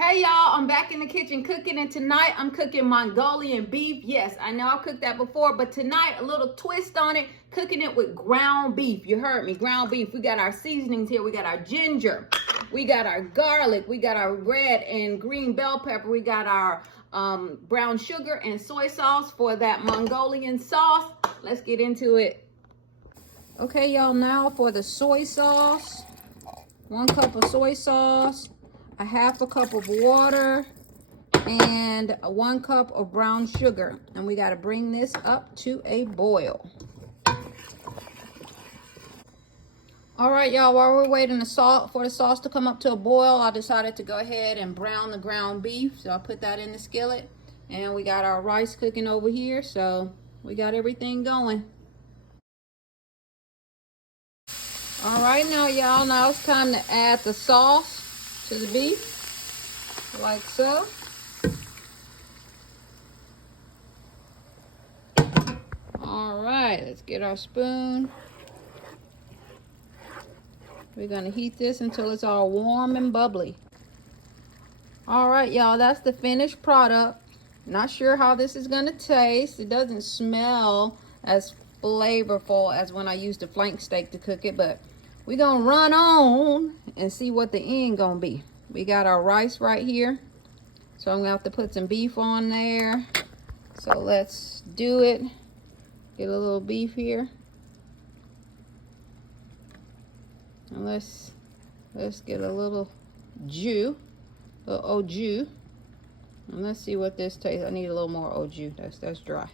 Hey y'all, I'm back in the kitchen cooking, and tonight I'm cooking Mongolian beef. Yes, I know I've cooked that before, but tonight a little twist on it, cooking it with ground beef. You heard me, ground beef. We got our seasonings here. We got our ginger, we got our garlic, we got our red and green bell pepper, we got our brown sugar and soy sauce for that Mongolian sauce. Let's get into it. Okay, y'all, now for the soy sauce. 1 cup of soy sauce, a half a cup of water, and 1 cup of brown sugar. And we got to bring this up to a boil. All right, y'all, while we're waiting for the sauce to come up to a boil, I decided to go ahead and brown the ground beef. So I'll put that in the skillet. And we got our rice cooking over here. So we got everything going. All right, now, y'all, now it's time to add the sauce to the beef, like so. All right, let's get our spoon. We're gonna heat this until it's all warm and bubbly. All right, y'all, that's the finished product. Not sure how this is gonna taste. It doesn't smell as flavorful as when I used the flank steak to cook it, but we're gonna run on and see what the end gonna be. We got our rice right here, so I'm gonna have to put some beef on there. So let's do it. Get a little beef here. And let's get a little jus, au jus. And let's see what this tastes. I need a little more au jus. That's dry.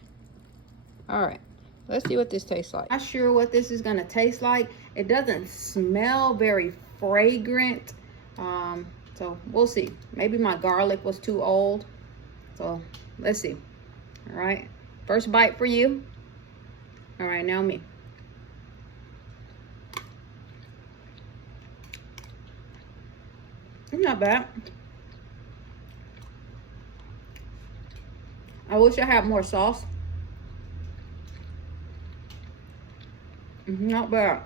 All right, let's see what this tastes like. Not sure what this is gonna taste like. It doesn't smell very fragrant. So we'll see. Maybe my garlic was too old. So let's see. All right, first bite for you. All right, now me. It's not bad. I wish I had more sauce. Not bad.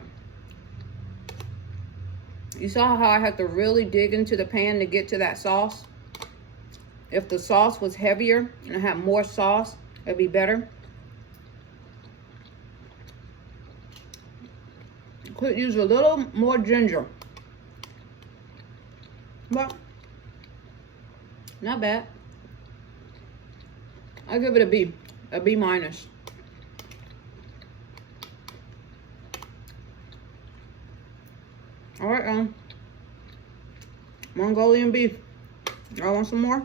You saw how I had to really dig into the pan to get to that sauce? If the sauce was heavier and I had more sauce, it'd be better. Could use a little more ginger, but not bad. I'll give it a B minus. All right, Mongolian beef. Y'all want some more?